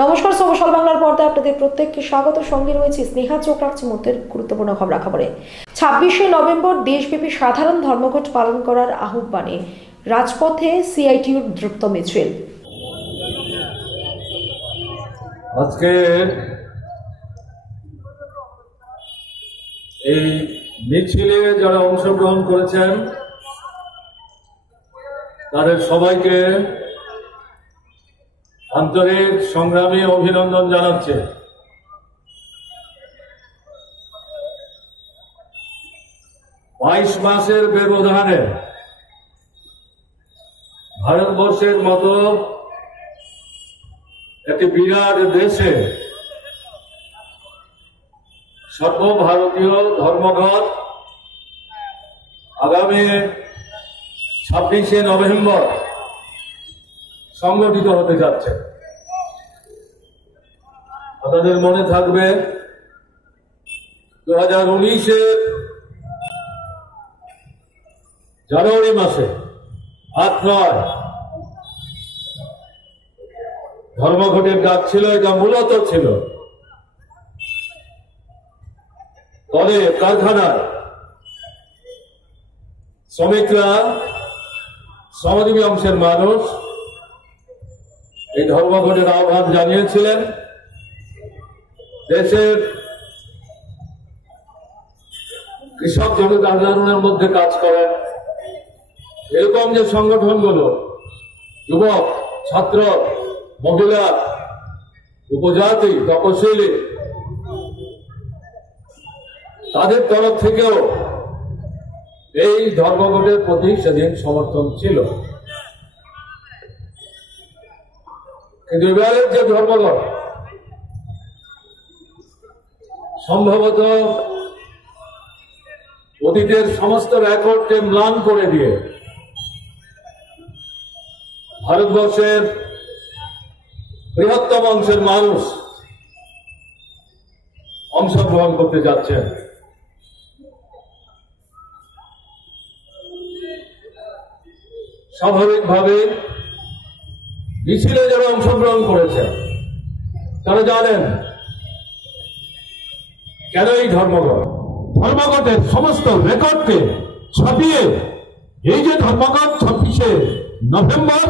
নমস্কার, সোশ্যাল বাংলার পর্দায় আপনাদের প্রত্যেককে স্বাগত। সঙ্গে রয়েছে স্নেহা। চোখ রাখছে মধ্যের গুরুত্বপূর্ণ খবরাখবরে। 26শে নভেম্বর দেশব্যাপী সাধারণ ধর্মঘট পালন করার আহ্বানে রাজপথে সিআইটিউর দ্রুত মিছিল। আজকে এই মিছিলে যারা অংশগ্রহণ করেছেন তাদের সবাইকে আন্তরিক সংগ্রামী অভিনন্দন জানাচ্ছে। বাইশ মাসের ব্যবধানে ভারতবর্ষের মতো একটি বিরাট দেশে সর্বভারতীয় ধর্মঘট আগামী 26শে নভেম্বর সংগঠিত হতে যাচ্ছে। আপনাদের মনে থাকবে 2019-এর জানুয়ারি মাসে 8-9 ধর্মঘটের ডাক ছিল। এটা মূলত ছিল কলে কারখানায় শ্রমিকরা, শ্রমজীবী অংশের মানুষ এই ধর্মঘটের আহ্বান জানিয়েছিলেন। দেশের কৃষক জনসাধারণের মধ্যে কাজ করেন এরকম যে সংগঠনগুলো, যুবক, ছাত্র, মহিলা, উপজাতি, তপশিলি, তাদের তরফ থেকেও এই ধর্মঘটের প্রতি সেদিন সমর্থন ছিল। কিন্তু এবারের যে ধর্মঘট সম্ভবত অতীতের সমস্ত রেকর্ডকে ম্লান করে দিয়ে ভারতবর্ষের বৃহত্তম অংশের মানুষ অংশগ্রহণ করতে যাচ্ছেন। স্বাভাবিকভাবে মিছিলে যারা অংশগ্রহণ করেছেন তারা জানেন কেন এই ধর্মঘটের সমস্ত রেকর্ডকে ছাপিয়ে এই যে ধর্মঘট 26শে নভেম্বর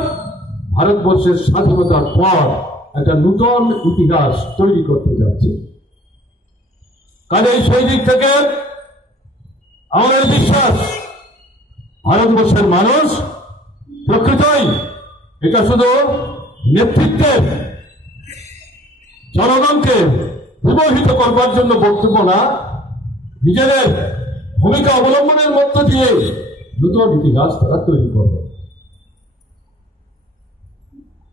ভারতবর্ষের স্বাধীনতার পর একটা নূতন ইতিহাস তৈরি করতে যাচ্ছে। কাজে সেই দিক থেকে আমাদের বিশ্বাস ভারতবর্ষের মানুষ প্রকৃতই এটা শুধু নেতৃত্বের জনগণকে বিমোহিত করবার জন্য বক্তব্য না, নিজেদের ভূমিকা অবলম্বনের মধ্য দিয়ে নতুন ইতিহাস তারা তৈরি করবে।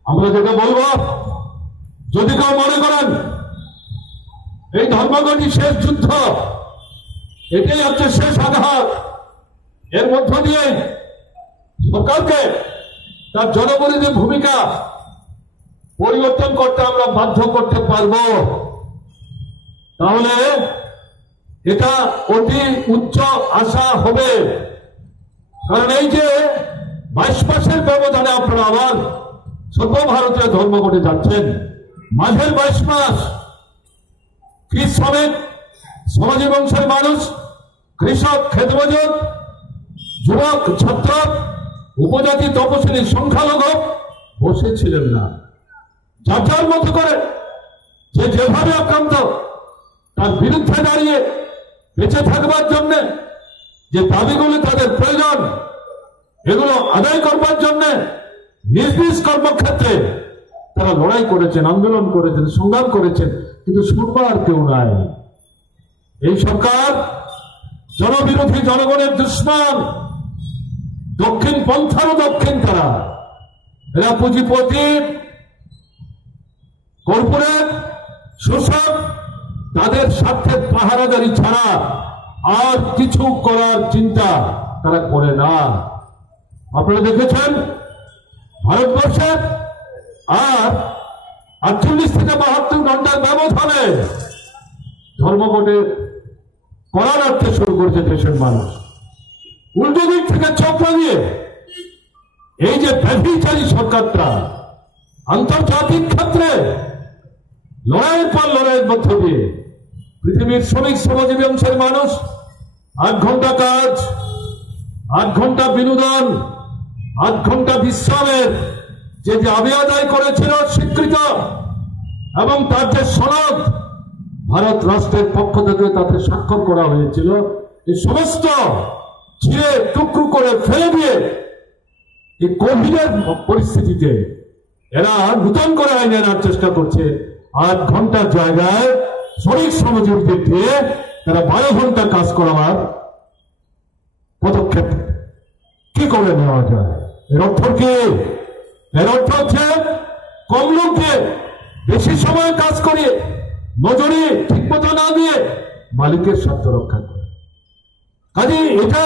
আমরা যেটা বলবো, যদি কেউ মনে করেন এই ধর্মঘটই শেষ যুদ্ধ, এটাই হচ্ছে শেষ আঘাত, এর মধ্য দিয়ে সরকারকে তার জনগণের ভূমিকা পরিবর্তন করতে আমরা বাধ্য করতে পারব, তাহলে এটা অতি উচ্চ আশা হবে। কারণ এই যে 22 মাসের ব্যবধানে আপনারা আবার সর্বভারতীয় ধর্মঘটে যাচ্ছেন, মাঝের 22 মাস কৃষি শ্রমিক, শ্রমজীবী অংশের মানুষ, কৃষক, ক্ষেতমজুর, যুবক, ছাত্র, উপজাতি, তপশিলি, সংখ্যালঘু বসেছিলেন না। যার যার মতো করে যে যেভাবে আক্রান্ত তার বিরুদ্ধে দাঁড়িয়ে বেঁচে থাকবার জন্য যে দাবিগুলো তাদের প্রয়োজন এগুলো আদায় করবার জন্য নিজ নিজ কর্মক্ষেত্রে তারা লড়াই করেছেন, আন্দোলন করেছেন, সংগ্রাম করেছেন। কিন্তু শুনবার কেউ নাই। এই সরকার জনবিরোধী, জনগণের দুশ্মন, দক্ষিণ পন্থারও দক্ষিণ। তারা এরা পুঁজিপতি, কর্পোরেট, শোষক, তাদের স্বার্থে পাহারাদারি ছাড়া আর কিছু করার চিন্তা তারা করে না। আপনারা দেখেছেন ভারতবর্ষের আর 48 থেকে 72 ঘন্টার ব্যবধানে ধর্মঘটে করার অর্থে শুরু করেছে দেশের মানুষ। উল্টো দিক থেকে চক্র দিয়ে এই যে ব্যভিচারী সরকারটা আন্তর্জাতিক ক্ষেত্রে লড়াইয়ের পর লড়াইয়ের মধ্য দিয়ে পৃথিবীর শ্রমিক শ্রমজীবী অংশের মানুষ 8 ঘন্টা কাজ, 8 ঘন্টা বিনোদন, 8 ঘন্টা বিশ্রামের যে দাবি আদায় করেছিল স্বীকৃত, এবং তার যে সনদ ভারত রাষ্ট্রের পক্ষ থেকে তাতে স্বাক্ষর করা হয়েছিল, এই সমস্ত ছিঁড়ে টুকরো করে ফেলে দিয়ে এই কোভিডের পরিস্থিতিতে এরা নতুন করে আইন আনার চেষ্টা করছে। 8 ঘন্টার জায়গায় শ্রমিক শ্রমজীবীদের দিয়ে তারা 12 ঘন্টা কাজ করাবার পদক্ষেপ কি করে নেওয়া যায়? এর অর্থ কি? এর অর্থ হচ্ছে কম লোককে বেশি সময় কাজ করিয়ে মজুরি ঠিক মতো না দিয়ে মালিকের স্বার্থ রক্ষা করে। কাজে এটা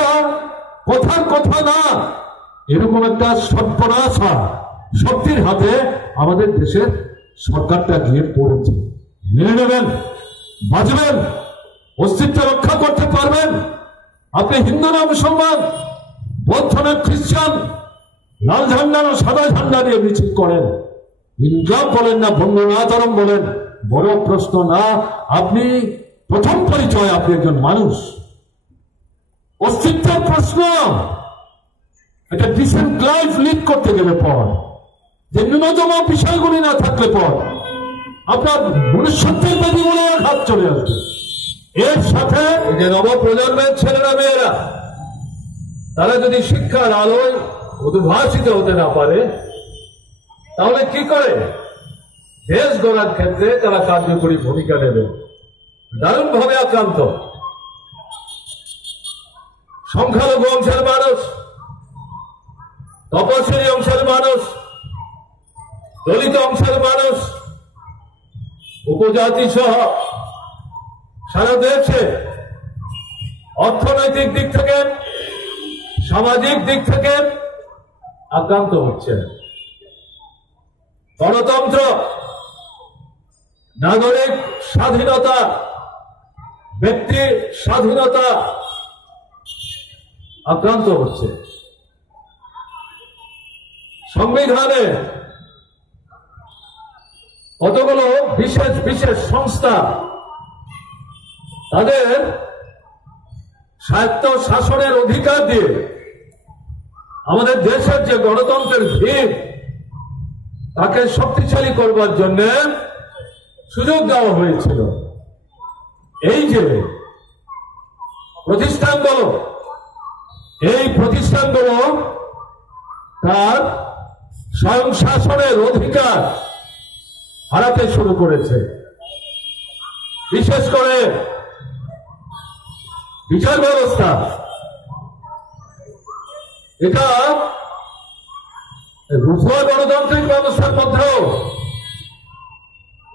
কথার কথা না, এরকম একটা সর্বনাশা শক্তির হাতে আমাদের দেশের সরকারটা গিয়ে পড়েছে। মেনে নেবেন, বাঁচবেন, অস্তিত্ব রক্ষা করতে পারবেন। আপনি হিন্দু না মুসলমান, বৌদ্ধ না খ্রিস্টান, লাল ঝান্ডা না সাদা ঝান্ডা দিয়ে মিছিল করেন, ইনকাম বলেন না বঙ্গনাথরম বলেন, বড় প্রশ্ন না। আপনি প্রথম পরিচয় আপনি একজন মানুষ, অস্তিত্বের প্রশ্ন। একটা ডিসেন্ট লাইফ লিড করতে গেলে পর যে ন্যূনতম বিষয়গুলি না থাকলে পর আপনার মনুষ্যত্বের প্রতিগুলো হাত চলে আসবে। এর সাথে যে নবপ্রজন্মের ছেলেরা মেয়েরা তারা যদি শিক্ষার আলোয় উদ্ভাসিত হতে না পারে, তাহলে কি করে দেশ গড়ার ক্ষেত্রে তারা কার্যকরী ভূমিকা নেবে? দারুণভাবে আক্রান্ত সংখ্যালঘু অংশের মানুষ, তপশিলি অংশের মানুষ, দলিত অংশের মানুষ, উপজাতি সহ সারা দেশে অর্থনৈতিক দিক থেকে, সামাজিক দিক থেকে আক্রান্ত হচ্ছে। গণতন্ত্র, নাগরিক স্বাধীনতা, ব্যক্তি স্বাধীনতা আক্রান্ত হচ্ছে। সংবিধানে কতগুলো বিশেষ বিশেষ সংস্থা তাদের স্বায়ত্ত শাসনের অধিকার দিয়ে আমাদের দেশের যে গণতন্ত্রের ভিত তাকে শক্তিশালী করবার জন্য সুযোগ দেওয়া হয়েছিল। এই যে প্রতিষ্ঠানগুলো, এই প্রতিষ্ঠানগুলো তার স্বয়ং শাসনের অধিকার হারাতে শুরু করেছে। বিশেষ করে বিচার ব্যবস্থা, এটা রুফা গণতান্ত্রিক ব্যবস্থার মধ্যেও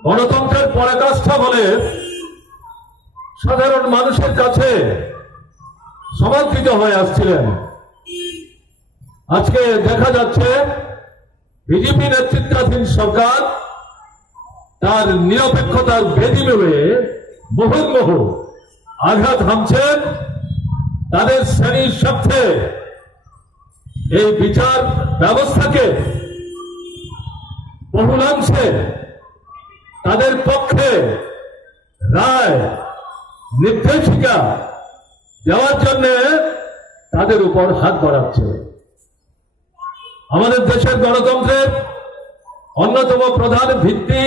গণতন্ত্রের পরাকাষ্ঠা বলে সাধারণ মানুষের কাছে সমর্থিত হয়ে আসছিলেন। আজকে দেখা যাচ্ছে বিজেপি নেতৃত্বাধীন সরকার তার নিরপেক্ষতার বেদি মেলে মুহুর্মুহু আঘাত হানছেন তাদের শ্রেণীর স্বার্থে। এই বিচার ব্যবস্থাকে বহুলাংশে তাদের পক্ষে রায় নির্দেশিকা দেওয়ার জন্য তাদের উপর হাত বাড়াচ্ছে। আমাদের দেশের গণতন্ত্রের অন্যতম প্রধান ভিত্তি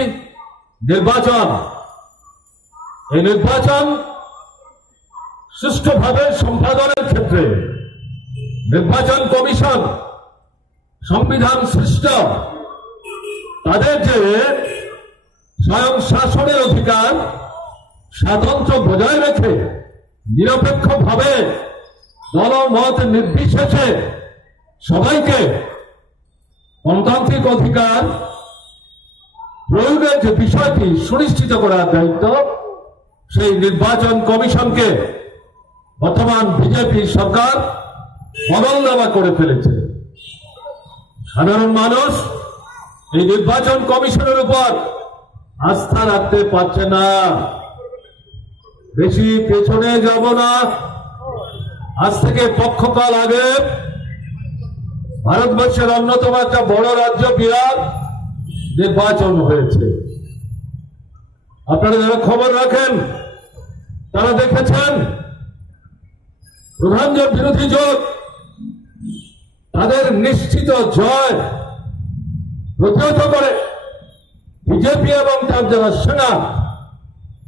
নির্বাচন। এই নির্বাচন সুষ্ঠুভাবে সম্পাদনের ক্ষেত্রে নির্বাচন কমিশন সংবিধান সৃষ্ট তাদের যে স্বয়ং শাসনের অধিকার স্বাতন্ত্র্য বজায় রেখে নিরপেক্ষভাবে দলমত নির্বিশেষে সবাইকে গণতান্ত্রিক অধিকার প্রয়োগের যে বিষয়টি সুনিশ্চিত করার দায়িত্ব, সেই নির্বাচন কমিশনকে বর্তমান বিজেপি সরকার বদলনামা করে ফেলেছে। সাধারণ মানুষ এই নির্বাচন কমিশনের উপর আস্থা রাখতে পারছে না। বেশি পেছনে যাব না, আজ থেকে পক্ষকাল আগে ভারতবর্ষের অন্যতম একটা বড় রাজ্য বিহার নির্বাচন হয়েছে। আপনারা যারা খবর রাখেন তারা দেখেছেন প্রধান যে বিরোধী জোট তাদের নিশ্চিত জয় প্রতিহত করে বিজেপি এবং তার যারা সেনা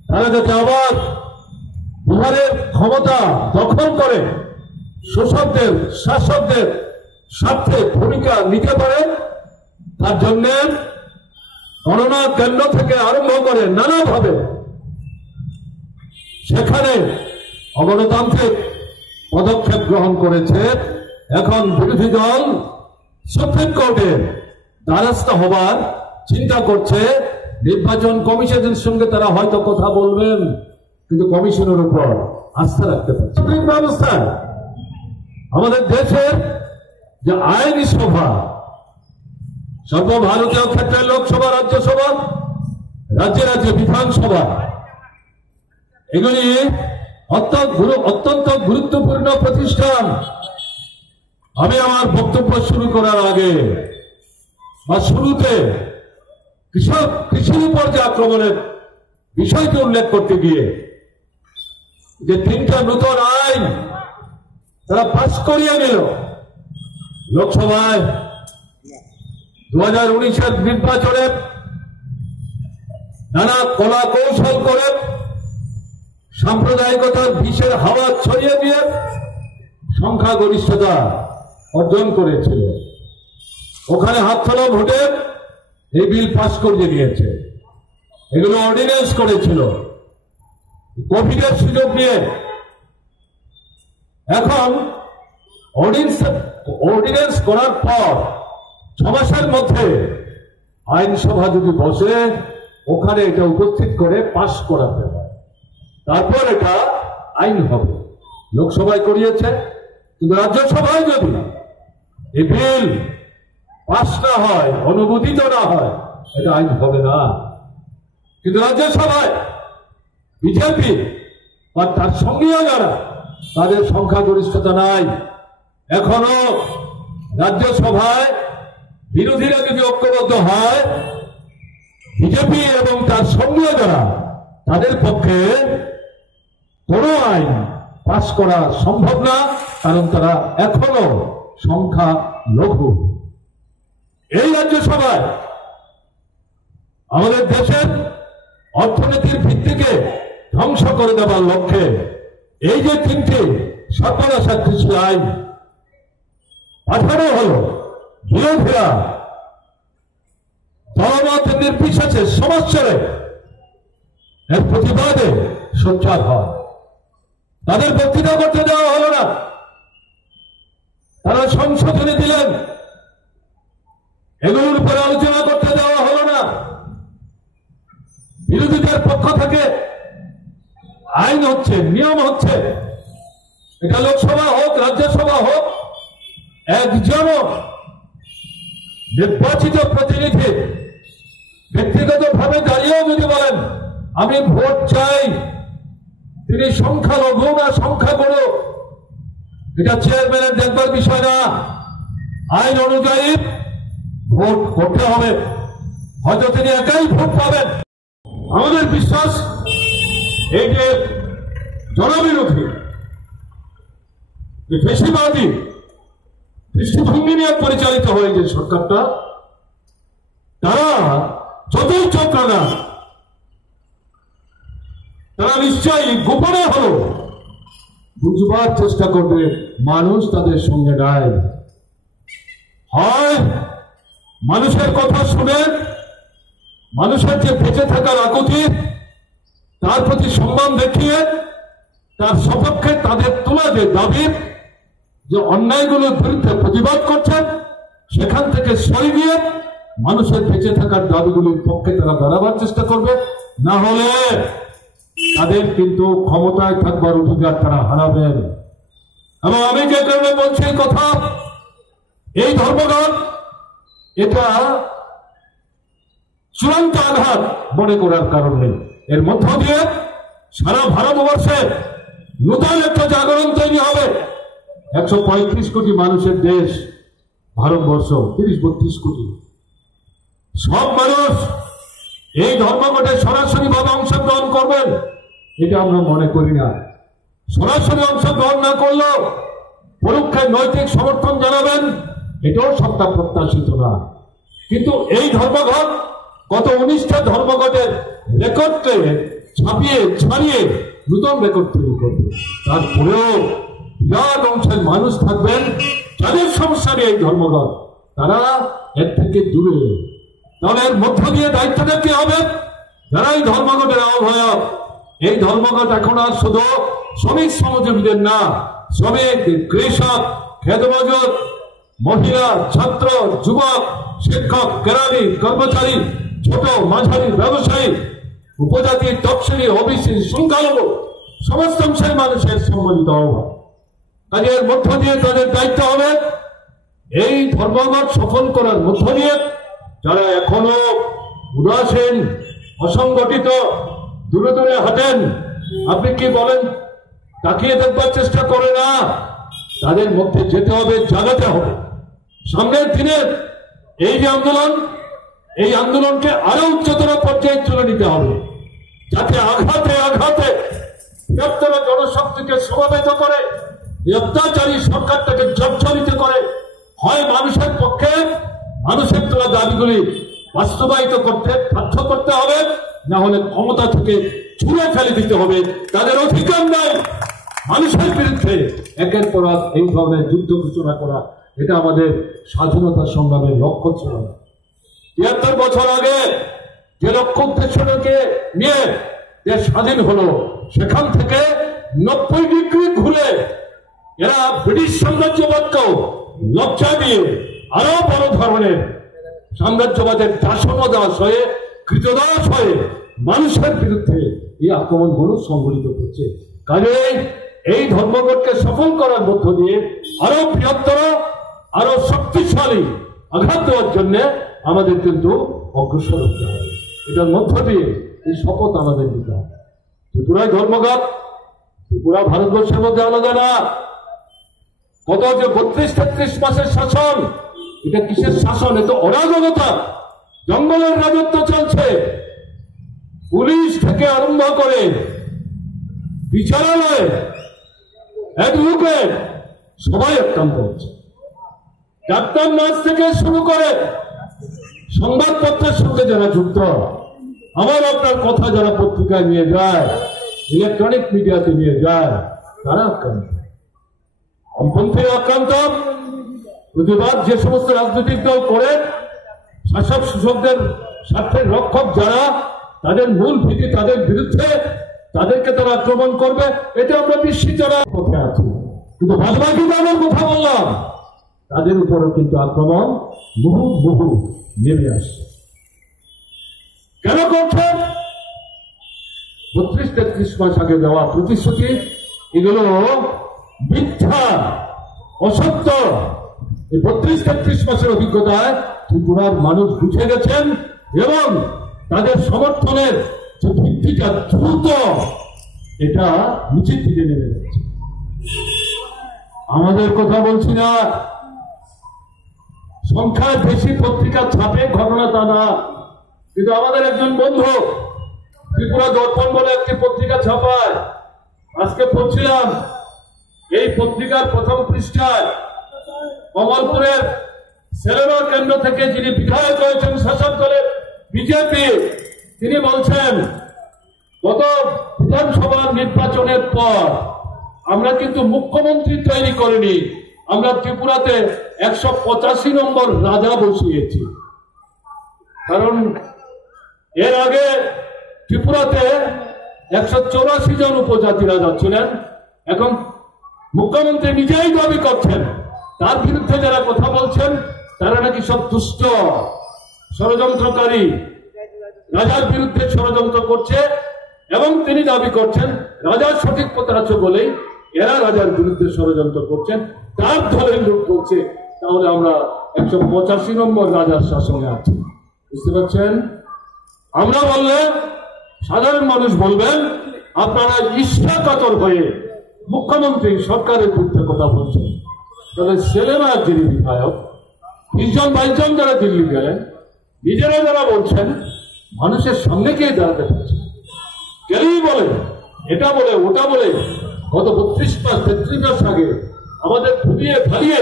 তারা যাতে আবার বিহারের ক্ষমতা দখল করে শোষকদের শাসকদের স্বার্থে ভূমিকা নিতে পারে তার জন্য গণনা কেন্দ্র থেকে আরম্ভ করে নানাভাবে সেখানে অগণতান্ত্রিক পদক্ষেপ গ্রহণ করেছে। এখন বিরোধী দল সুপ্রিম কোর্টের দ্বারস্থ হবার চিন্তা করছে। নির্বাচন কমিশনের সঙ্গে তারা হয়তো কথা বলবেন, কিন্তু কমিশনের উপর আস্থা রাখতে পারছে। ব্যবস্থা আমাদের দেশের যে আইনি সভা, সর্বভারতীয় ক্ষেত্রে লোকসভা, রাজ্যসভা, রাজ্যে রাজ্যে বিধানসভা, এগুলি অত্যন্ত গুরুত্বপূর্ণ প্রতিষ্ঠান। আমি আমার বক্তব্য শুরু করার আগে বা শুরুতে কৃষির উপর যে আক্রমণের বিষয়টি উল্লেখ করতে গিয়ে যে 3টা নতুন আইন তারা পাস করিয়ে নিল লোকসভায় 2019-এর নির্বাচনে নানা কলা কৌশল করে সাম্প্রদায়িকতার বিষের হাওয়া ছড়িয়ে দিয়ে সংখ্যাগরিষ্ঠতা অর্জন করেছিল। ওখানে হাত তোলা ভোটে এই বিল পাস করিয়ে দিয়েছে। এগুলো অর্ডিন্যান্স করেছিল কোভিডের সুযোগ নিয়ে। এখন অর্ডিন্যান্স করার পর 6 মাসের মধ্যে আইনসভা যদি বসে ওখানে এটা উপস্থিত করে পাস করাতে হয়, তারপর এটা আইন হবে। লোকসভায় করিয়েছে, কিন্তু রাজ্যসভায় যদি এই বিল পাস না হয়, অনুমোদিত না হয়, এটা আইন হবে না। কিন্তু রাজ্যসভায় বিজেপি বা তার সঙ্গীয় যারা তাদের সংখ্যাগরিষ্ঠতা নাই। এখনো রাজ্যসভায় বিরোধীরা যদি ঐক্যবদ্ধ হয়, বিজেপি এবং তার সঙ্গীয় যারা তাদের পক্ষে কোনো আইন পাস করা সম্ভব না, কারণ তারা এখনো সংখ্যা লঘু। এই রাজ্যসভায় আমাদের দেশের অর্থনীতির ভিত্তিকে ধ্বংস করে দেওয়ার লক্ষ্যে এই যে 3টি সর্বনাশা কৃষি আইন পাঠানো হলো, বিরোধীরা দলমত নির্বিশেষে সমাজসেরে এর প্রতিবাদে সোচ্চার হয়। তাদের বক্তৃতা করতে দেওয়া হলো না, তারা সংশোধনী দিলেন, এগুলোর উপরে আলোচনা করতে দেওয়া হলো না। বিরোধীদের পক্ষ থেকে আইন হচ্ছে, নিয়ম হচ্ছে, এটা লোকসভা হোক রাজ্যসভা হোক, একজন নির্বাচিত প্রতিনিধি ব্যক্তিগতভাবে দাঁড়িয়েও যদি বলেন আমি ভোট চাই, তিনি সংখ্যালঘু না সংখ্যাগুরু, এটা চেয়ারম্যানের দেখবার বিষয় না। আইন অনুযায়ী ভোট করতে হবে, হয়তো তিনি একাই ভোট পাবেন। আমাদের বিশ্বাস এই যে জনবিরোধী ফ্যাসিবাদী দৃষ্টিভঙ্গি নিয়ে পরিচালিত হয়ে যে সরকারটা, তারা যতই চোখ রাঙান, তারা নিশ্চয়ই গোপনে হলো বুঝবার চেষ্টা করবে মানুষ তাদের সঙ্গে নাই। হয় মানুষের কথা শুনে মানুষের যে বেঁচে থাকার আকুতি, তার প্রতি সম্মান দেখিয়ে তার সপক্ষে তাদের তোলা যে দাবি, যে অন্যায়গুলোর বিরুদ্ধে প্রতিবাদ করছেন, সেখান থেকে সরে গিয়ে মানুষের বেঁচে থাকার দাবিগুলির পক্ষে তারা দাঁড়াবার চেষ্টা করবে। না হলে তাদের কিন্তু ক্ষমতায় থাকবার অধিকার তারা হারাবেন। এবং আমি যে কারণে বলছি এই কথা, এই ধর্মঘট এটা চূড়ান্ত আঘাত মনে করার কারণ নেই। এর মধ্য দিয়ে সারা ভারতবর্ষে নতুন একটা জাগরণ তৈরি হবে। 135 কোটি মানুষের দেশ ভারতবর্ষ, 30-32 কোটি। সব মানুষ এই ধর্মঘটে সরাসরি ভাবে অংশগ্রহণ করবেন এটা আমরা মনে করি না। সরাসরি অংশগ্রহণ না করলেও পরোক্ষে নৈতিক সমর্থন জানাবেন, এটাও সবটা প্রত্যাশিত না। কিন্তু এই ধর্মঘট গত 19টা ধর্মঘটের রেকর্ডকে ছাপিয়ে ছাড়িয়ে নতুন রেকর্ড তৈরি করবে। তারপরেও বিরাট অংশের মানুষ থাকবেন যাদের সমস্যা নেই এই ধর্মঘট, তারা এর থেকে দূরে। তাহলে এর মধ্য দিয়ে দায়িত্বটা কি হবে? যারা এই ধর্মঘটের আহ্বায়ক, এই ধর্মঘট এখন আর শুধু শ্রমিক শ্রমজীবীদের না, শ্রমিক, কৃষক, খেত মজুর, মহিলা, ছাত্র, যুবক, শিক্ষক, কেরানি, কর্মচারী, ছোট মাঝারি ব্যবসায়ী, উপজাতি, তফসিলি, ওবিসি, সংখ্যালঘু সমস্ত অংশের মানুষের সম্মিলিত আহ্বান। কাজে এর মধ্য দিয়ে তাদের দায়িত্ব হবে এই ধর্মঘট সফল করার মধ্য দিয়ে যারা এখনো উদাসীন, অসংগঠিত, দূরে দূরে হাঁটেন, আপনি কি বলেন, তাকিয়ে দেখবার চেষ্টা করে না, তাদের মধ্যে যেতে হবে, জাগাতে হবে। সামনের দিনে এই যে আন্দোলন, এই আন্দোলনকে আরো উচ্চতর পর্যায়ে তুলে নিতে হবে, যাতে আঘাতে আঘাতে বৃহত্তর জনশক্তিকে সমবেত করে অত্যাচারী সরকারটাকে জর্জরিত করে হয় মানুষের পক্ষে মানুষের তোলা দাবিগুলি বাস্তবায়িত করতে বাধ্য করতে হবে, না হলে ক্ষমতা থেকে ছুঁড়ে ফেলে দিতে হবে। তাদের অধিকার নাই মানুষের বিরুদ্ধে একের পর এক এই ধরনের যুদ্ধ ঘোষণা করা। এটা আমাদের স্বাধীনতা সংগ্রামের লক্ষ্য ছিল না। ৭৩ বছর আগে যে লক্ষ্য উদ্দেশ্যকে নিয়ে দেশ স্বাধীন হলো, সেখান থেকে 90 ডিগ্রি ঘুরে এরা ব্রিটিশ সাম্রাজ্যবাদকেও লজ্জা দিয়ে আরো বড় ধরনের সাম্রাজ্যবাদের দাসমদাস হয়ে, কৃতদাস হয়ে মানুষের বিরুদ্ধে এই আক্রমণগুলো সংঘটিত করছে। কাজেই এই ধর্মঘটকে সফল করার মধ্য দিয়ে আরো বৃহত্তর, আরো শক্তিশালী আঘাত দেওয়ার জন্য আমাদের কিন্তু অগ্রসর হতে হবে। এটার মধ্য দিয়ে এই শপথ আমাদের নিতে হবে। ত্রিপুরায় ধর্মঘট ত্রিপুরা ভারতবর্ষের মধ্যে আলাদা না। কত যে 32-33 মাসের শাসন, এটা কিসের শাসন? এ তো অরাজকতা, জঙ্গলের রাজত্ব চলছে। পুলিশ থেকে আরম্ভ করে বিচারালয়, অ্যাডভোকেট সবাই আক্রান্ত হচ্ছে। ডাক্তার, নার্স থেকে শুরু করে সংবাদপত্রের সঙ্গে যারা যুক্ত, আমার আপনার কথা যারা পত্রিকায় নিয়ে যায়, ইলেকট্রনিক মিডিয়াতে নিয়ে যায়, তারা আক্রান্ত। বামপন্থীরা আক্রান্ত। প্রতিবাদ যে সমস্ত রাজনৈতিক দল করে, শাসক শাসকদের স্বার্থের রক্ষক যারা, তাদের মূল ভিত্তি তাদের বিরুদ্ধে, তাদেরকে তারা আক্রমণ করবে, এটা আমরা নিশ্চিত পথে আছি। কিন্তু বাদবাকি দলের কথা বললাম, তাদের উপরও কিন্তু আক্রমণ বহু বহু নেমে আসছে। কেন করছেন? 32-33 মাস আগে দেওয়া প্রতিশ্রুতি এগুলো মিথ্যা, অসত্য। এই 32-33 মাসের অভিজ্ঞতায় ত্রিপুরার মানুষ বুঝে গেছেন এবং তাদের সমর্থনের যে ভিত্তিটা দ্রুত এটা নিচের দিকে নেমে যাচ্ছে। আমাদের কথা বলছি না, সংখ্যায় বেশি পত্রিকা ছাপে ঘটনা তা না, কিন্তু আমাদের একজন বন্ধু ত্রিপুরা দর্পণ বলে একটি পত্রিকা ছাপায়, আজকে পড়ছিলাম এই পত্রিকার প্রথম পৃষ্ঠায় কমলপুরের সেলেমা কেন্দ্র থেকে যিনি বিধায়ক হয়েছেন শাসক দলের বিজেপি, তিনি বলছেন গত বিধানসভা নির্বাচনের পর আমরা কিন্তু মুখ্যমন্ত্রী তৈরি করিনি, আমরা ত্রিপুরাতে 185 নম্বর রাজা বসিয়েছি। কারণ এর আগে ত্রিপুরাতে 184 জন উপজাতি রাজা ছিলেন। এখন মুখ্যমন্ত্রী নিজেই দাবি করছেন তার বিরুদ্ধে যারা কথা বলছেন তারা নাকি সব দুষ্ট ষড়যন্ত্রকারী, রাজার বিরুদ্ধে ষড়যন্ত্র করছে, এবং তিনি দাবি করছেন রাজার সঠিক পথে আছে বলেই এরা রাজার বিরুদ্ধে ষড়যন্ত্র করছেন। তার দলের লোক বলছে তাহলে আমরা 185 নম্বর রাজার শাসনে আছি। বুঝতে পারছেন? আমরা বললে সাধারণ মানুষ বলবেন আপনারা ঈর্ষাকাতর হয়ে মুখ্যমন্ত্রী সরকারের বিরুদ্ধে কথা বলছেন। তাহলে সেলেমার যিনি বিধায়ক 20-22 জন যারা দিল্লি গেলেন, নিজেরা যারা বলছেন মানুষের সামনে গিয়ে দাঁড়াতে পারছে না। কেউই বলে এটা বলে ওটা বলে গত 32 মাস 33 মাস আগে আমাদের ঘুরিয়ে ফালিয়ে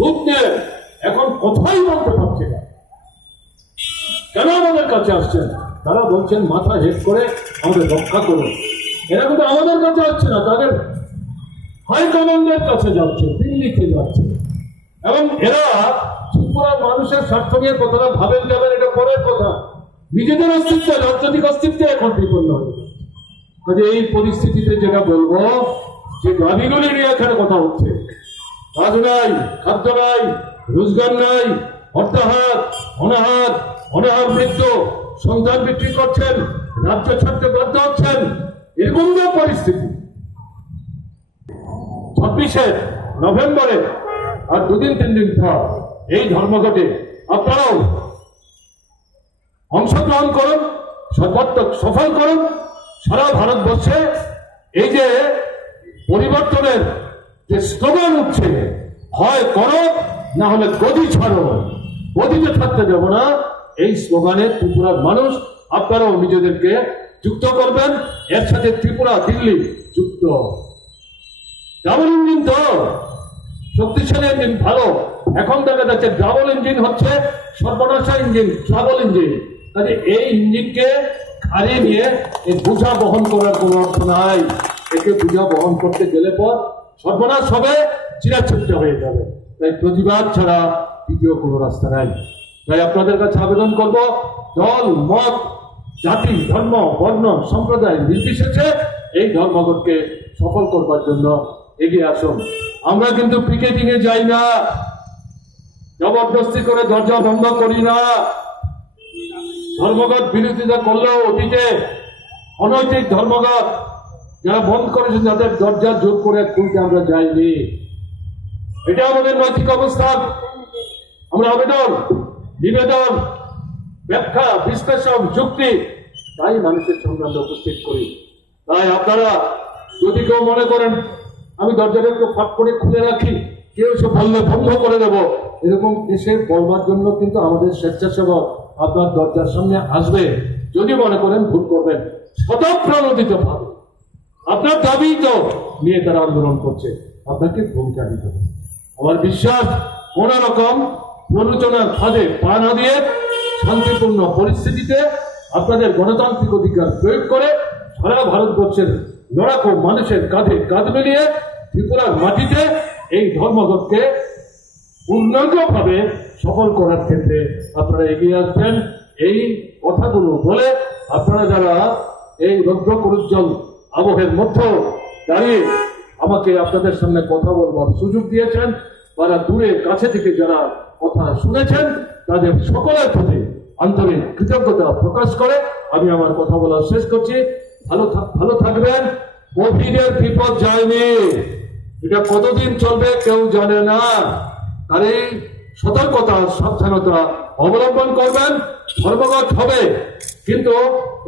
রূপ নিয়ে এখন কথাই বলতে পারছে না। কেন আমাদের কাছে আসছেন? তারা বলছেন মাথা হেট করে আমাদের রক্ষা করুন। এরা কিন্তু আমাদের কাছে আসছে না, তাদের হাইকমান্ডের কাছে যাচ্ছে, দিল্লিতে যাচ্ছে। এবং এরা ত্রিপুরার মানুষের স্বার্থ নিয়ে কথাটা ভাবেন যাবেন, এটা পরের কথা। নিজেদের অস্তিত্ব, রাজনৈতিক অস্তিত্ব এখন বিপন্ন হয়ে যাচ্ছে। কাজে এই পরিস্থিতিতে যেটা বলবো, যে দাবিগুলি নিয়ে এখানে কথা হচ্ছে, কাজ নাই, খাদ্য নাই, রোজগার নাই, অর্থাহাত, অনাহার, অনাহার মৃত্যু, সন্তান বিক্রি করছেন, রাজ্য ছাড়তে বাধ্য হচ্ছেন, এরকম যে পরিস্থিতি 26শে নভেম্বরে আর 2-3 দিন পর এই ধর্মঘটে আপনারাও অংশগ্রহণ করুন, সর্বাত্মক সফল করুন। সারা ভারতবর্ষে এই যে পরিবর্তনের যে স্লোগান উঠছে, হয় করো না হলে গদি ছাড়ো, গদিতে থাকতে দেব না, এই স্লোগানে ত্রিপুরার মানুষ আপনারাও নিজেদেরকে যুক্ত করবেন। এর সাথে ত্রিপুরা দিল্লি যুক্ত। ডাবল ইঞ্জিন তো শক্তিশালী ইঞ্জিন, ভালো। এখন দেখা যাচ্ছে ডাবল ইঞ্জিন হচ্ছে সর্বনাশা ইঞ্জিন, ট্রাবল ইঞ্জিন। কাজে এই ইঞ্জিনকে হারিয়ে নিয়ে এই বোঝা বহন করার কোনো অর্থ নাই। একে বোঝা বহন করতে গেলে পর সর্বনাশ হবে, চিরাচরিত হয়ে যাবে। তাই প্রতিবাদ ছাড়া দ্বিতীয় কোনো রাস্তা নাই। তাই আপনাদের কাছে আবেদন করব, দল মত জাতি ধর্ম বর্ণ সম্প্রদায় নির্বিশেষে এই ধর্মঘটকে সফল করবার জন্য এগিয়ে আসুন। আমরা কিন্তু পিকেটিং এ যাই না, জবরদস্তি করে দরজা বন্ধ করি না। ধর্মঘট বিরোধিতা করলেও অতীতে অনৈতিক ধর্মঘট যারা বন্ধ করেছেন তাদের দরজা জোর করে খুলতে আমরা যাইনি। এটা আমাদের নৈতিক অবস্থান। আমরা আবেদন, নিবেদন, ব্যাখ্যা, বিশ্লেষণ, যুক্তি তাই মানুষের সঙ্গে আমরা উপস্থিত করি। তাই আপনারা যদি কেউ মনে করেন আমি দরজাটা একটু ফাঁক করে খুলে রাখি, কেউ সে বললে বন্ধ করে দেব, এরকম এসে বলবার জন্য কিন্তু আমাদের স্বেচ্ছাসেবক আপনার দরজার সামনে আসবে। যদি মনে করেন ভুল করবেন, স্বতঃপ্রণোদিত ভাবে আপনার দাবি তো নিয়ে তারা আন্দোলন করছে, আপনাকে ভূমিকা নিতে হবে। আমার বিশ্বাস কোন রকম প্ররোচনার ফাঁদে পা না দিয়ে শান্তিপূর্ণ পরিস্থিতিতে আপনাদের গণতান্ত্রিক অধিকার প্রয়োগ করে সারা ভারতবর্ষের লড়াকু মানুষের কাঁধে কাঁধ মিলিয়ে ত্রিপুরার মাটিতে এই ধর্মঘটকে পূর্ণাঙ্গভাবে সফল করার ক্ষেত্রে আপনারা এগিয়ে আসবেন। এই কথাগুলো বলে আপনারা যারা এই রৌদ্র প্রজ্জ্বল আবহের মধ্যেও দাঁড়িয়ে আমাকে আপনাদের সামনে কথা বলবার সুযোগ দিয়েছেন, তারা দূরে কাছে থেকে যারা কথা শুনেছেন, তাদের সকলের প্রতি আন্তরিক কৃতজ্ঞতা প্রকাশ করে আমি আমার কথা বলা শেষ করছি। ভালো থাকবেন। কোভিডের বিপদ যায়নি, এটা কতদিন চলবে কেউ জানে না। তার এই সতর্কতা সাবধানতা অবলম্বন করবেন। ধর্মঘট হবে, কিন্তু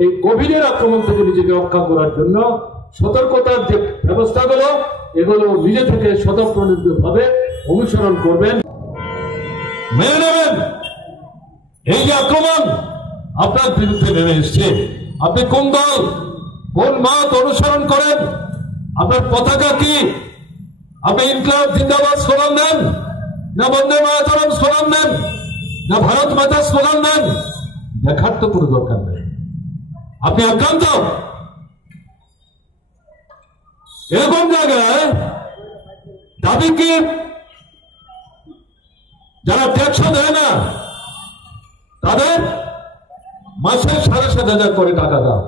এই কোভিডের আক্রমণ থেকে নিজেকে রক্ষা করার জন্য সতর্কতার যে ব্যবস্থাগুলো, এগুলো নিজে থেকে স্বতঃপ্রণোদিত ভাবে অনুসরণ করবেন, মেনে নেবেন। এই যে আক্রমণ আপনার বিরুদ্ধে নেমে এসছে, আপনি কোন দল কোন মত অনুসরণ করেন, আপনার পতাকা কি, আপনি ইনকলাব জিন্দাবাদ স্লোগান দেন, না বন্দে মাতরম স্লোগান দেন, না ভারত মাতা স্লোগান দেন, দেখার তো কোনো দরকার নেই। আপনি আক্রান্ত। এরকম জায়গায় দাবি কি যারা ট্যাক্স দেয় না তাদের মাসে 7,500 করে টাকা দাও।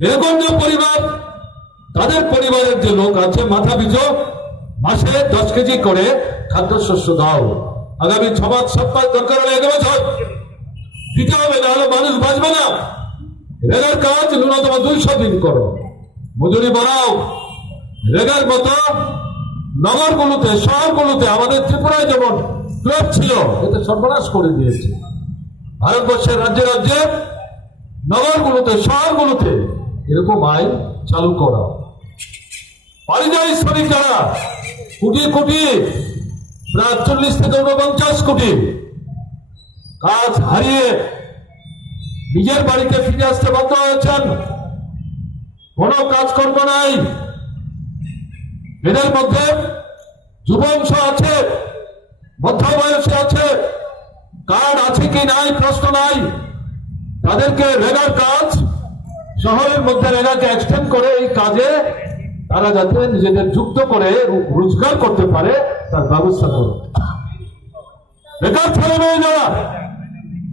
এরকম যে পরিবার, তাদের পরিবারের যে লোক আছে মাথা পিছু মাসে 10 কেজি করে খাদ্যশস্য দাও। আগামী 6 মাস 7 মাস দরকার হলে 1 বছর দিতে হবে, নাহলে মানুষ বাঁচবে না। রেগার কাজ ন্যূনতম 200 দিন করো, মজুরি বাড়াও। রেগার মতো নগরগুলোতে শহরগুলোতে আমাদের ত্রিপুরায় যেমন ক্লাব ছিল, এতে সর্বনাশ করে দিয়েছে। ভারতবর্ষের রাজ্যে রাজ্যে নগরগুলোতে শহরগুলোতে এরকম আইন চালু করা। পরিযায়ী শ্রমিক যারা কোটি কোটি, প্রায় 40 থেকে 49 কোটি কাজ হারিয়ে নিজের বাড়িতে ফিরে আসতে বাধ্য হয়েছেন। কোনো কাজকর্ম নাই। এদের মধ্যে যুবংশ আছে, মধ্যবয়সী আছে, কার্ড আছে কি নাই প্রশ্ন নাই। তাদেরকে রেগার কাজ, শহরের মধ্যে রেগাকে এক্সটেন্ড করে এই কাজে তারা যাতে নিজেদের যুক্ত করে রোজগার করতে পারে তার ব্যবস্থা করুন। বেকার ছেলে মেয়ে যারা,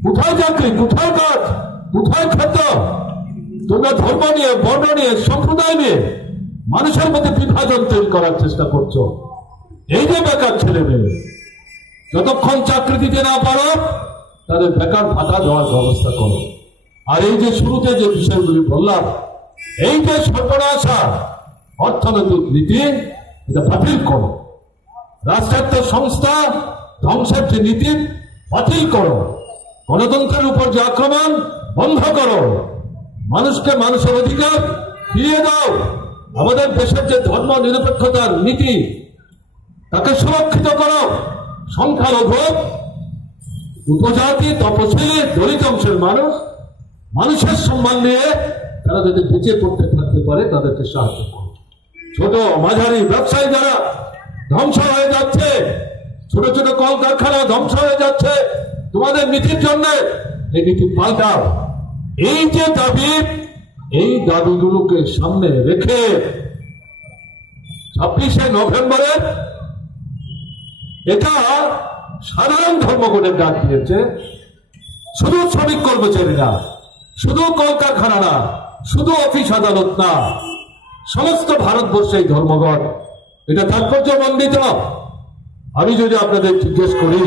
কোথায় চাকরি, কোথায় কাজ, কোথায় খাদ্য? তোমরা ধর্ম নিয়ে, বর্ণ নিয়ে, সম্প্রদায় নিয়ে মানুষের মধ্যে বিভাজন তৈরি করার চেষ্টা করছো। এই যে বেকার ছেলে মেয়ে, যতক্ষণ চাকরি দিতে না পারো তাদের বেকার ভাতা দেওয়ার ব্যবস্থা করো। আর এই যে শুরুতে যে বিষয়গুলি বললাম, এই যে সর্বনাশা অর্থনৈতিক নীতি, এটা বাতিল করো। রাষ্ট্রায়ত্ত সংস্থা ধ্বংসের যে নীতি বাতিল করো। গণতন্ত্রের উপর যে আক্রমণ বন্ধ করো। মানুষকে মানুষের অধিকার ফিরিয়ে দাও। আমাদের দেশের যে ধর্ম নিরপেক্ষতার নীতি, তাকে সুরক্ষিত করো। সংখ্যালঘু, উপজাতি, তপশিলি, দলিত অংশের মানুষ, মানুষের সম্মান নিয়ে তারা যদি বেঁচে পড়তে থাকতে পারে তাদেরকে সাহায্য করো। ছোট মাঝারি ব্যবসায়ী যারা ধ্বংস হয়ে যাচ্ছে, ছোট ছোট কলকারখানা ধ্বংস হয়ে যাচ্ছে তোমাদের নীতির জন্য, এই নীতি পাল্টাও। এই যে দাবি, এই দাবিগুলোকে সামনে রেখে 26শে নভেম্বরে এটা সাধারণ ধর্মঘটের ডাক দিয়েছে। শুধু শ্রমিক কর্মচারীরা, শুধু কলকারখানা না, শুধু অফিস আদালত না, সমস্ত ভারতবর্ষে এই ধর্মঘট। এটা তাৎপর্যমণ্ডিত। আমি যদি আপনাদের জিজ্ঞেস করি,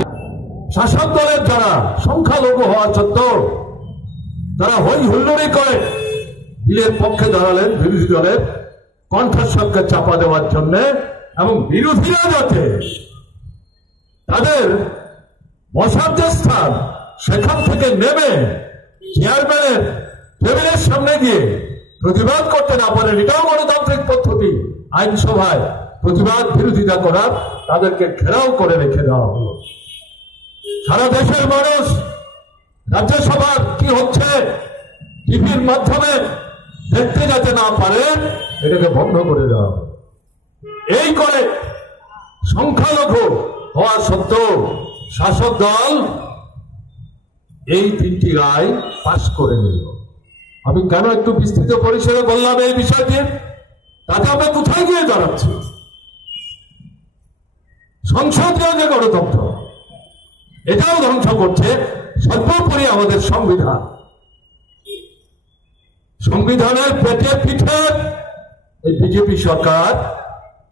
শাসক দলের যারা সংখ্যালঘু হওয়া সত্ত্বেও তারা হই হুল্লোড়ি করে বিলের পক্ষে দাঁড়ালেন বিরোধী দলের কণ্ঠস্বরকে চাপা দেওয়ার জন্য, এবং বিরোধীরা যাতে তাদের বসার যে স্থান সেখান থেকে নেমে চেয়ারম্যানের টেবিলের সামনে গিয়ে প্রতিবাদ করতে না পারেন, এটাও গণতান্ত্রিক পদ্ধতি। আইনসভায় প্রতিবাদ বিরোধিতা করার তাদেরকে ঘেরাও করে রেখে দেওয়া হলো। সারা দেশের মানুষ রাজ্যসভার কি হচ্ছে টিভির মাধ্যমে দেখতে যাতে না পারে, এটাকে বন্ধ করে দেওয়া হবে। এই করে সংখ্যালঘু হওয়া সত্ত্বেও শাসক দল এই 3টি রায় পাশ করে নিল। আমি কেন একটু বিস্তৃত পরিসরে বললাম এই বিষয়টি, তাতে আমরা কোথায় গিয়ে দাঁড়াচ্ছি? সংসদীয় যে গণতন্ত্র, এটাও ধ্বংস করছে সর্বোপরি আমাদের সংবিধান। সংবিধানের পেটে পিঠে এই বিজেপি সরকার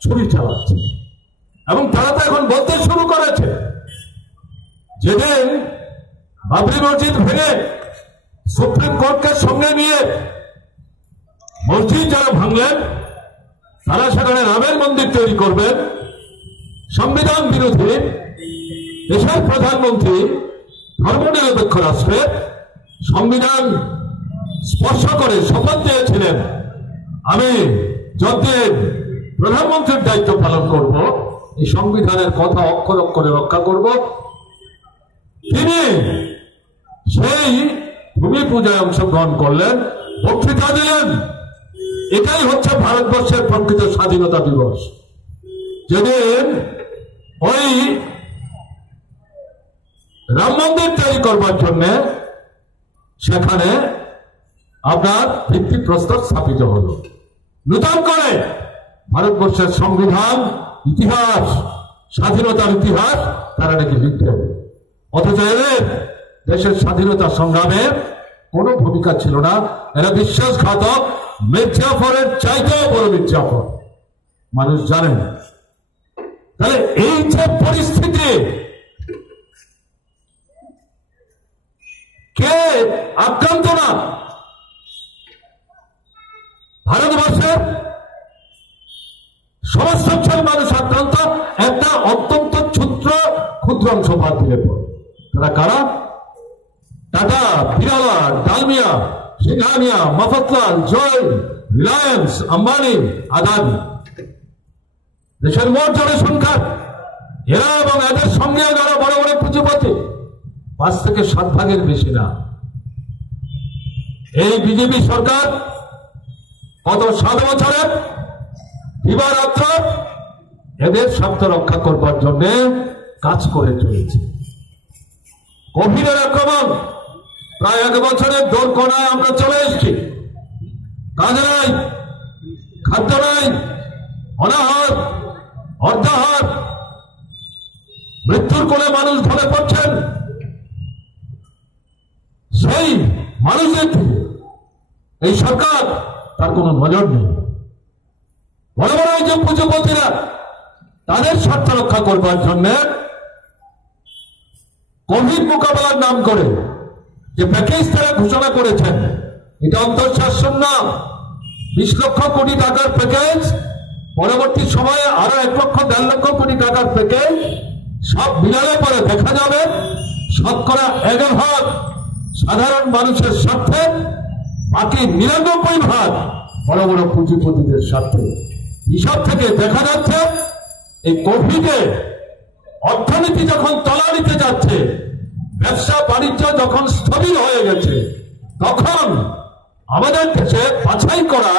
ছুরি চালাচ্ছে, এবং তারা তো এখন বলতে শুরু করেছে, যেদিন বাবরি মসজিদ ভেঙে সুপ্রিম কোর্টকে সঙ্গে নিয়ে মসজিদ যারা ভাঙলেন তারা সেখানে রামের মন্দির তৈরি করবেন, সংবিধান বিরোধী দেশের প্রধানমন্ত্রী ধর্মনিরপেক্ষ রাষ্ট্রে সংবিধান স্পর্শ করে শপথ দিয়েছিলেন, আমি যতদিন প্রধানমন্ত্রীর দায়িত্ব পালন করব এই সংবিধানের কথা অক্ষর অক্ষরে রক্ষা করব। তিনি সেই ভূমি পূজায় অংশগ্রহণ করলেন, বক্তৃতা দিলেন। এটাই হচ্ছে ভারতবর্ষের প্রকৃত স্বাধীনতা দিবস, যেদিন ওই রাম মন্দির তৈরি করবার জন্য সেখানে আপনার ভিত্তিপ্রস্তর স্থাপিত হল। নূতন করে ভারতবর্ষের সংবিধান, ইতিহাস, স্বাধীনতার ইতিহাস তারা নাকি লিখতে হবে। অথচ এদের দেশের স্বাধীনতা সংগ্রামে কোনো ভূমিকা ছিল না। এরা বিশ্বাসঘাতক, মির্জাফরের চাইতেও বড় মির্জাফর, মানুষ জানেন। তাহলে এই যে পরিস্থিতি, কে আক্রান্ত না? ভারতবর্ষের সমস্ত মানুষ আক্রান্ত। একটা অত্যন্ত ক্ষুদ্র অংশ বাদ দিলে তারা কারা? টাটা, বিরালা, ডালমিয়া, সিংহানিয়া, মফতলাল, জয়, রিলায়েন্স, আম্বানি, আদানি। দেশের মোট জনসংখ্যা এরা এবং এদের সঙ্গে যারা বড় বড় পুঁজিপতি 5 থেকে 7 ভাগের বেশি না। এই বিজেপি সরকার গত 7 বছরে দিবারাত্র এদের স্বার্থ রক্ষা করবার জন্য কাজ করে চলেছে। কোভিডের আক্রমণ প্রায় 1 বছরের দোরগোড়ায় আমরা চলে এসেছি। কাজ নাই, খাদ্য নাই, অনাহার, অর্ধাহার, মৃত্যুর কোলে মানুষ ধরে পড়ছেন। সেই মানুষের থেকে এই সরকার তার কোন নজর নেই। বড় বড় যে পুঁজিপতিরা তাদের স্বার্থ রক্ষা করবার জন্য কোভিড মোকাবেলার নাম করে যে প্যাকেজ তারা ঘোষণা করেছেন, এটা অন্তঃশাসন না। 20 লক্ষ কোটি টাকার প্যাকেজ, পরবর্তী সময়ে আরো 1 লক্ষ 1.5 লক্ষ কোটি টাকার প্যাকেজ, সব মিলালে পরে দেখা যাবে 1/11 সাধারণ মানুষের স্বার্থে, বাকি 99% বড় বড় পুঁজিপতিদের স্বার্থে। এসব থেকে দেখা যাচ্ছে এই কোভিডে অর্থনীতি যখন তলানিতে যাচ্ছে, ব্যবসা বাণিজ্য যখন স্থবির হয়ে গেছে, তখন আমাদের দেশে বাছাই করা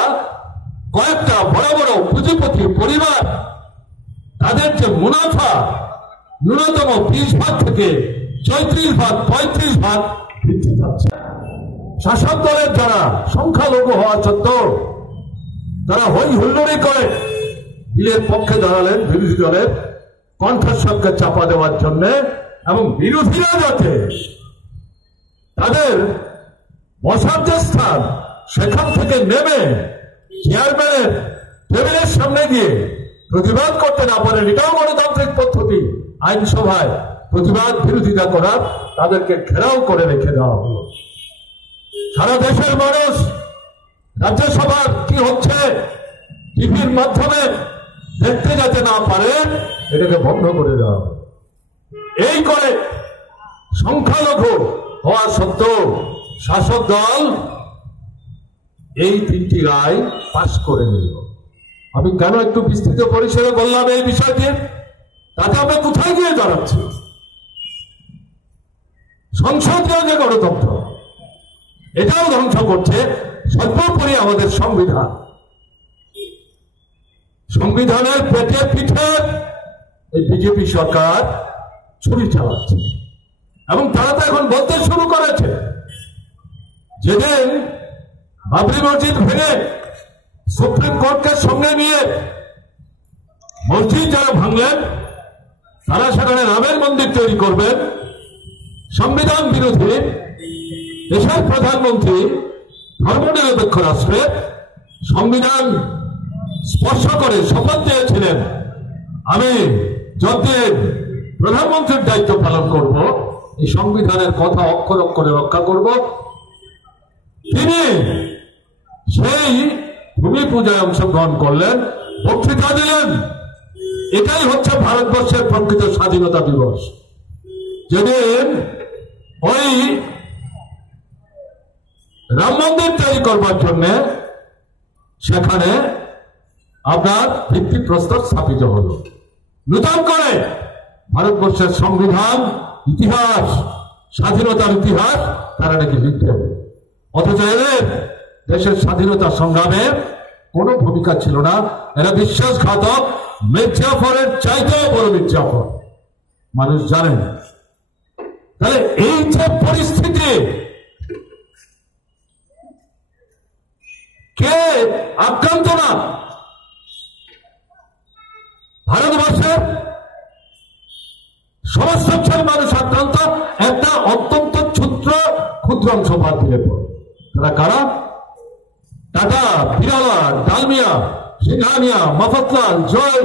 কয়েকটা বড় বড় পুঁজিপতি পরিবার তাদের যে মুনাফা ন্যূনতম 20% থেকে 34% 35% বৃদ্ধি পাচ্ছে। শাসক দলের যারা সংখ্যালঘু হওয়া সত্ত্বেও তারা হই হুল্লোড়ি করে বিলের পক্ষে দাঁড়ালেন বিরোধী দলের কণ্ঠস্বরকে চাপা দেওয়ার জন্য, এবং বিরোধীরা যাতে তাদের বসার যে স্থান সেখান থেকে নেমে চেয়ারম্যানের টেবিলের সামনে গিয়ে প্রতিবাদ করতে না পারেন। এটাও গণতান্ত্রিক পদ্ধতি। আইনসভায় প্রতিবাদ বিরোধিতা করার তাদেরকে ঘেরাও করে রেখে দেওয়া হলো। সারা দেশের মানুষ রাজ্যসভার কি হচ্ছে টিভির মাধ্যমে দেখতে যাতে না পারে, এটাকে বন্ধ করে দেওয়া হবে। এই করে সংখ্যালঘু হওয়া সত্ত্বেও শাসক দল এই 3টি রায় পাশ করে নিল। আমি কেন একটু বিস্তৃত পরিসরে বললাম এই বিষয়টি, তাতে আমরা কোথায় গিয়ে দাঁড়াচ্ছি? সংসদীয় যে গণতন্ত্র, এটাও ধ্বংস করছে সর্বোপরি আমাদের সংবিধান। সংবিধানের পেটে পিঠে এই বিজেপি সরকার ছুরি চালাচ্ছে, এবং তারা তো এখন বলতে শুরু করেছে, যেদিন বাবরি মসজিদ ভেঙে সুপ্রিম কোর্টকে সঙ্গে নিয়ে মসজিদ যারা ভাঙলেন তারা সেখানে রামের মন্দির তৈরি করবেন, সংবিধান বিরোধী দেশের প্রধানমন্ত্রী ধর্মনিরপেক্ষ রাষ্ট্রে সংবিধান স্পর্শ করে শপথ দিয়েছিলেন, আমি যতদিন প্রধানমন্ত্রীর দায়িত্ব পালন করব এই সংবিধানের কথা অক্ষর অক্ষরে রক্ষা করব। তিনি সেই ভূমি পূজায় অংশগ্রহণ করলেন, বক্তৃতা দিলেন। এটাই হচ্ছে ভারতবর্ষের প্রকৃত স্বাধীনতা দিবস, যেদিন ওই রাম মন্দির তৈরি করবার জন্য সেখানে আপনার ভিত্তিপ্রস্তর স্থাপিত হল। নূতন করে ভারতবর্ষের সংবিধান, ইতিহাস, স্বাধীনতার ইতিহাস তারা নাকি লিখতে হবে, অথচ এদের দেশের স্বাধীনতা সংগ্রামে কোনো ভূমিকা ছিল না। এরা বিশ্বাসঘাতক, মির্জাফরের চাইতেও বড় মির্জাফর, মানুষ জানেন। তাহলে এই যে পরিস্থিতি, কে আক্রান্ত না? ভারতবর্ষের সমস্ত মানুষ আক্রান্ত, একটা অত্যন্ত ক্ষুদ্র অংশ বাদ দিলে পর। তারা কারা? টাটা, বিড়ালা, ডালমিয়া, সিংহানিয়া, মফতলাল, জয়,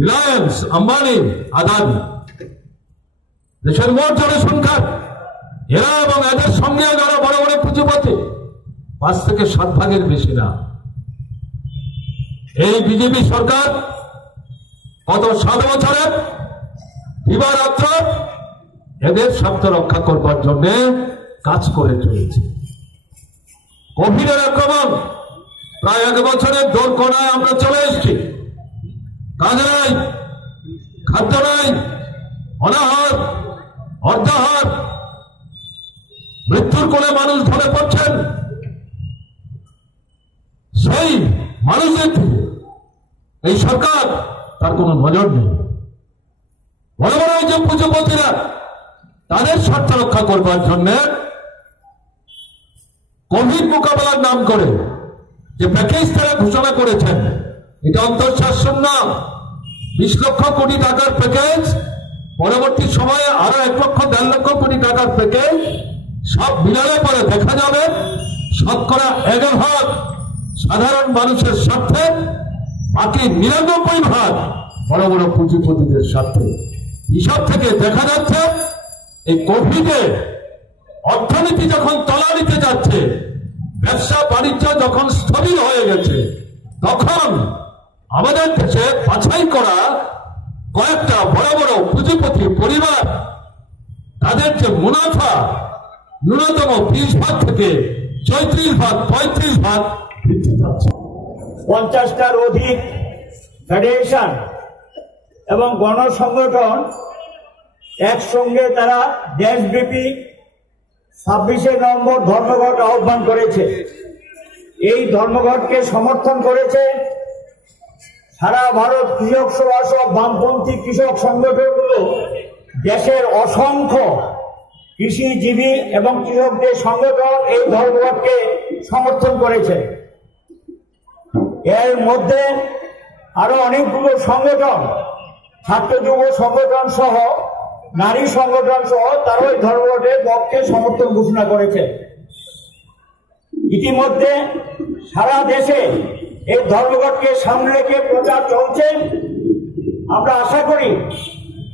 রিলায়েন্স, আম্বানি, আদানি। দেশের মোট জনসংখ্যা এরা এবং এদের সঙ্গে যারা বড় বড় পুঁজিপতি 5 থেকে 7 ভাগের বেশি না। এই বিজেপি সরকার গত 7 বছরে দিবারাত্র এদের স্বার্থ রক্ষা করবার জন্য কাজ করে চলেছে। কোভিডের আক্রমণ প্রায় 1 বছরের দোরগোড়ায় আমরা চলে এসেছি। কাজ নাই, খাদ্য নাই, অনাহার, অর্ধাহার, মৃত্যুর কোলে মানুষ ধরে পড়ছেন। সেই মানুষদের থেকে এই সরকার তার কোনো নজর নেই। বড় বড় যে পুঁজিপতিরা তাদের স্বার্থ রক্ষা করবার জন্য কোভিড মোকাবেলার নাম করে যে প্যাকেজ তারা ঘোষণা করেছেন, এটা অন্তঃশাসন না। 20 লক্ষ কোটি টাকার প্যাকেজ, পরবর্তী সময়ে আরো 1 লক্ষ 1.5 লক্ষ কোটি টাকার প্যাকেজ, সব মিলালে পরে দেখা যাবে শতকরা 11% সাধারণ মানুষের স্বার্থে, বাকি 99% বড় বড় পুঁজিপতিদের স্বার্থে। এসব থেকে দেখা যাচ্ছে এই কোভিডে অর্থনীতি যখন তলানিতে যাচ্ছে, ব্যবসা বাণিজ্য যখন স্থবির হয়ে গেছে, তখন আমাদের দেশে বাছাই করা কয়েকটা বড় বড় পুঁজিপতি পরিবার তাদের যে মুনাফা ন্যূনতম 20% থেকে 34% 35% বৃদ্ধি পাচ্ছে। 50টার অধিক ফেডারেশন এবং গণসংগঠন একসঙ্গে তারা দেশব্যাপী 26শে নভেম্বর ধর্মঘট আহ্বান করেছে। এই ধর্মঘটকে সমর্থন করেছে সারা ভারত কৃষক সভা সহ বামপন্থী কৃষক সংগঠনগুলো, দেশের অসংখ্য কৃষিজীবী এবং কৃষকদের সংগঠন এই ধর্মঘটকে সমর্থন করেছে। এর মধ্যে আরো অনেকগুলো সংগঠন, ছাত্র যুব সংগঠন সহ নারী সংগঠন সহ তারা এই ধর্মঘটের পক্ষে সমর্থন ঘোষণা করেছে। ইতিমধ্যে সারা দেশে এই ধর্মঘটকে সামনে রেখে প্রচার চলছে। আমরা আশা করি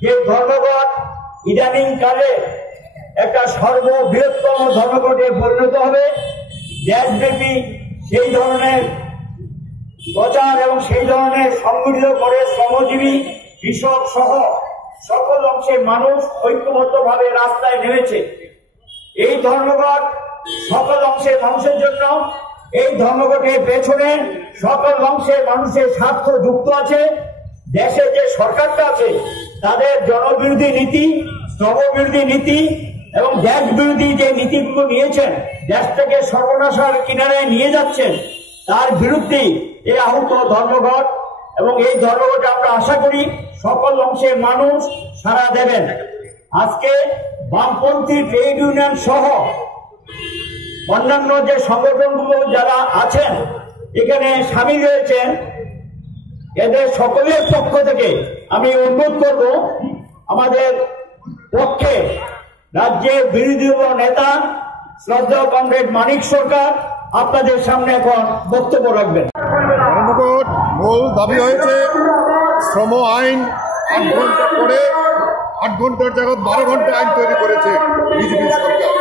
যে ধর্মঘট ইদানিং কালে একটা সর্ববৃহত্তম ধর্মঘটে পরিণত হবে। দেশব্যাপী সেই ধরনের প্রচার এবং সেই ধরনের সংগঠিত করে শ্রমজীবী কৃষক সহ সকল অংশের মানুষ ঐক্যবদ্ধভাবে রাস্তায় নেমেছে। এই ধর্মঘট সকল অংশের মানুষের জন্য। এই ধর্মঘটের পেছনে সকল অংশের মানুষের স্বার্থ যুক্ত আছে। দেশে যে সরকারটা আছে তাদের জনবিরোধী নীতি, শ্রমবিরোধী নীতি এবং দেশ বিরোধী যে নীতিগুলো নিয়েছেন, দেশটাকে সর্বনাশার কিনারায় নিয়ে যাচ্ছেন, তার বিরুদ্ধেই এই আহত ধর্মঘট। এবং এই ধর্মঘটে আমরা আশা করি সকল অংশের মানুষ সাড়া দেবেন। আজকে বামপন্থী ট্রেড ইউনিয়ন সহ অন্যান্য যে সংগঠনগুলো যারা আছেন এখানে সামিল হয়েছেন, এদের সকলের পক্ষ থেকে আমি অনুরোধ করব আমাদের পক্ষে রাজ্যের বিরোধী দল নেতা শ্রদ্ধেয় কমরেড মানিক সরকার আপনাদের সামনে এখন বক্তব্য রাখবেন। ধর্মঘট মূল দাবি হয়েছে শ্রম আইন 8 ঘন্টা করে 8 ঘন্টার জায়গায় 12 ঘন্টা আইন তৈরি করেছে বিজেপি সরকার।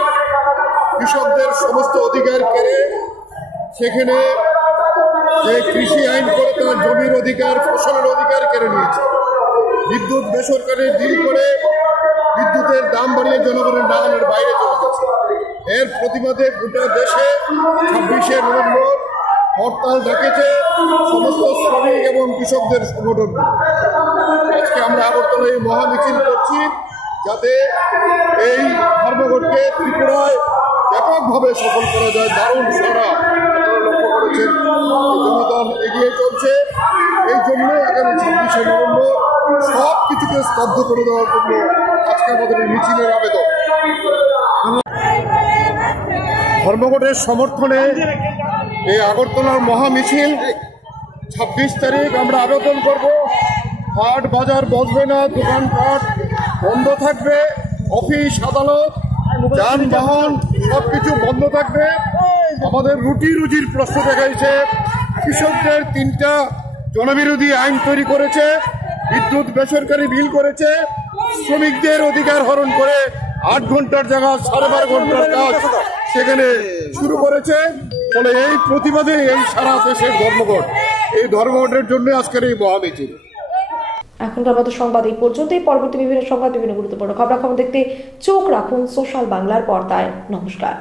কৃষকদের সমস্ত অধিকার কেড়ে সেখানে যে কৃষি আইন করে তারা জমির অধিকার, ফসলের অধিকার কেড়ে নিয়েছে। বিদ্যুৎ বেসরকারি ডিল করে বিদ্যুতের দাম বাড়িয়ে জনগণের নাগালের বাইরে চলে গেছে। এর প্রতিবাদে গোটা দেশে 26শে নভেম্বর হরতাল ডেকেছে সমস্ত শ্রমিক এবং কৃষকদের সংগঠনগুলো। আজকে আমরা আগরতলায় মহামিছিল করছি যাতে এই ধর্মঘটকে ত্রিপুরায় ব্যাপকভাবে সফল করা যায়। দারুণ সারা লক্ষ্য করেছেন, জনগণ এগিয়ে চলছে। এই জন্য আগামী 26শে নভেম্বর সব কিছুকে স্তব্ধ করে দেওয়ার জন্য আজকে আমাদের এই মিছিলের আবেদন। ধর্মঘটের সমর্থনে এই আগরতলার মহামিছিল 26 তারিখ আমরা আবেদন করব। হাট বাজার বসবে না, দোকানপাট বন্ধ থাকবে, অফিস আদালত যানবাহন সবকিছু বন্ধ থাকবে। আমাদের রুটি রুজির প্রশ্ন দেখাইছে। কৃষকদের 3টা জনবিরোধী আইন তৈরি করেছে, বিদ্যুৎ বেসরকারি বিল করেছে, শ্রমিকদের অধিকার হরণ করে 8 ঘন্টার জায়গায় 12.5 ঘন্টার কাজ সেখানে শুরু করেছে। ফলে এই প্রতিবাদে এই সারা দেশের ধর্মঘট, এই ধর্মঘটের জন্য আজকের এই মহামিছিল। এখনকার মতো সংবাদ এই পর্যন্তই। পরবর্তী বিভিন্ন সংবাদ, বিভিন্ন গুরুত্বপূর্ণ খবরাখবর দেখতে চোখ রাখুন সোশ্যাল বাংলার পর্দায়। নমস্কার।